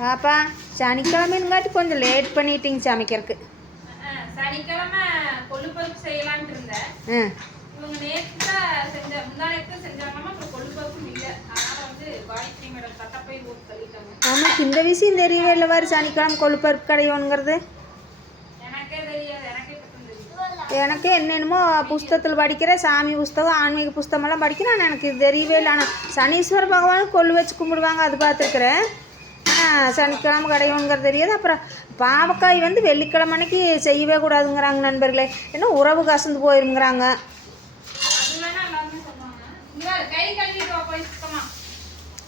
பாப்பா சனிக்கிழமைங்காட்டி கொஞ்சம் லேட் பண்ணிட்டீங்க சமைக்கிறதுக்கு. சனிக்கிழமை கொள்ளுப்பருப்பு செய்யலான்ட்டு இருந்தேன். இவங்க நேற்று தான் முந்தானேத்து செஞ்சாங்கன்னா அப்புறம் கொள்ளுப்பருப்பும் இல்லை. அதனால வந்து காயத்ரி மேடம் தட்டப்பை போட்டு தள்ளிட்டாங்க. நமக்கு இந்த விஷயம் தெரியவே இல்லை. வாரு சனிக்கிழமை கொள்ளுப்பருப்பு கடையோங்கிறது எனக்கே தெரியாது. எனக்கே என்னென்னமோ புஸ்தகத்தில் படிக்கிறேன், சாமி புஸ்தகம் ஆன்மீக புஸ்தகமெல்லாம் படிக்கிறேன். ஆனால் எனக்கு இது தெரியவே இல்லை. ஆனால் சனீஸ்வர பகவானுக்கு கொள்ளு வச்சு கும்பிடுவாங்க, அது பார்த்துருக்குறேன். ஆனால் சனிக்கிழமை கடையோங்கிறது தெரியாது. அப்புறம் பாவக்காய் வந்து வெள்ளிக்கிழமை அன்னைக்கு செய்யவே கூடாதுங்கிறாங்க நண்பர்களே. இன்னும் உறவு கசந்து போயிருங்கிறாங்க.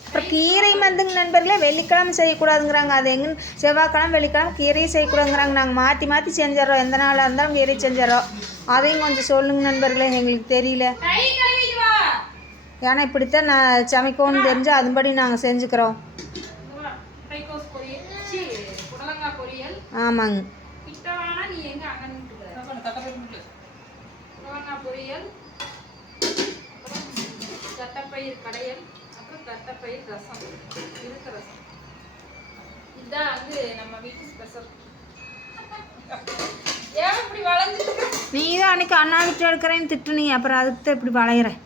அப்புறம் கீரை வந்துங்க நண்பர்களே வெள்ளிக்கிழமை செய்யக்கூடாதுங்கிறாங்க. அது எங்கே செவ்வாய்க்கிழமை வெள்ளிக்கிழமை கீரையும் செய்யக்கூடாதுங்கிறாங்க. நாங்கள் மாற்றி மாற்றி செஞ்சிடறோம். எந்த நாளாக இருந்தாலும் கீரை செஞ்சிடறோம். அதையும் கொஞ்சம் சொல்லுங்க நண்பர்களே, எங்களுக்கு தெரியல. ஏன்னா இப்படித்தான் நான் சமைக்கணும்னு தெரிஞ்சு அதுபடி நாங்கள் செஞ்சுக்கிறோம். ஆமாங்க. தட்டப்பயிர் கடையல், அப்புறம் தட்டப்பயிர் ரசம், இருக்க ரசம். இதுதான் வந்து நம்ம வீட்டு ஸ்பெஷல். ஏன் இப்படி வளைஞ்சிட்டு? நீ தான் அன்னைக்கு அண்ணா வீட்டு எடுக்கிறேன்னு திட்டுனீங்க, அப்புறம் அதுக்கு தான் இப்படி வளையிறேன்.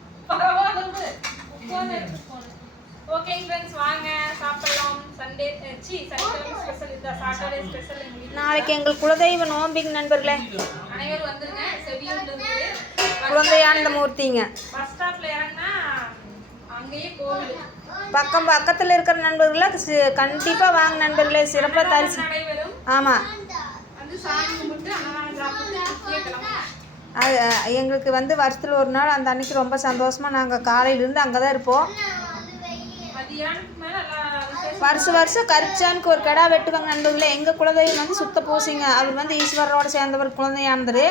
ஓகே ஃப்ரெண்ட்ஸ், வாங்க சாப்பிடலாம். சனிக்கிழமை ஸ்பெஷல் இதுதான். Saturday special. நாளைக்கு எங்கள் குலதெய்வ நோம்பிங்க நண்பர்களே. அனைவரும் வந்துருங்க. செவியூர்லேருந்து குழந்தையானந்த மூர்த்திங்க. பஸ் ஸ்டாப்ல இறங்கினா அங்கேயே கோவில் பக்கத்தில் இருக்கிற நண்பர்களே கண்டிப்பாக வாங்க நண்பர்களே. சிறப்பாக தரிசி. ஆமாம், வந்து சாமி கும்பிட்டு அன்னதானம் சாப்பிட்டு கிளம்பலாம். எங்களுக்கு வந்து வருஷத்தில் ஒரு நாள் அந்த அன்னைக்கு ரொம்ப சந்தோஷமாக நாங்கள் காலையிலேருந்து அங்கே தான் இருப்போம். வருஷம் கரிச்சானுக்கு ஒரு கடா வெட்டுவாங்க நண்பர்களே. எங்கள் குலதெய்வம் வந்து சுத்த பூசிங்க. அவர் வந்து ஈஸ்வரரோட சேர்ந்தவர் குழந்தையானது.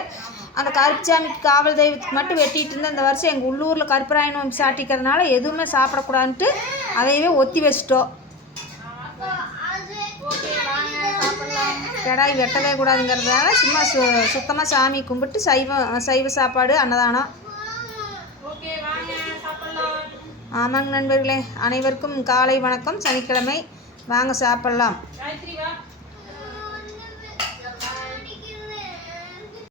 அந்த கருப்புசாமிக்கு காவல் தெய்வத்துக்கு மட்டும் வெட்டிகிட்டு இருந்தேன். இந்த வருஷம் எங்கள் உள்ளூரில் கருப்பராயன் சாட்டிக்கிறதுனால எதுவுமே சாப்பிடக்கூடாதுன்ட்டு அதையவே ஒத்தி வச்சிட்டோம். கடாய் வெட்டவே கூடாதுங்கிறதுனால சும்மா சுத்தமாக சாமி கும்பிட்டு சைவ சாப்பாடு அன்னதானம். ஆமாங்க நண்பர்களே, அனைவருக்கும் காலை வணக்கம். சனிக்கிழமை வாங்க சாப்பிட்லாம்.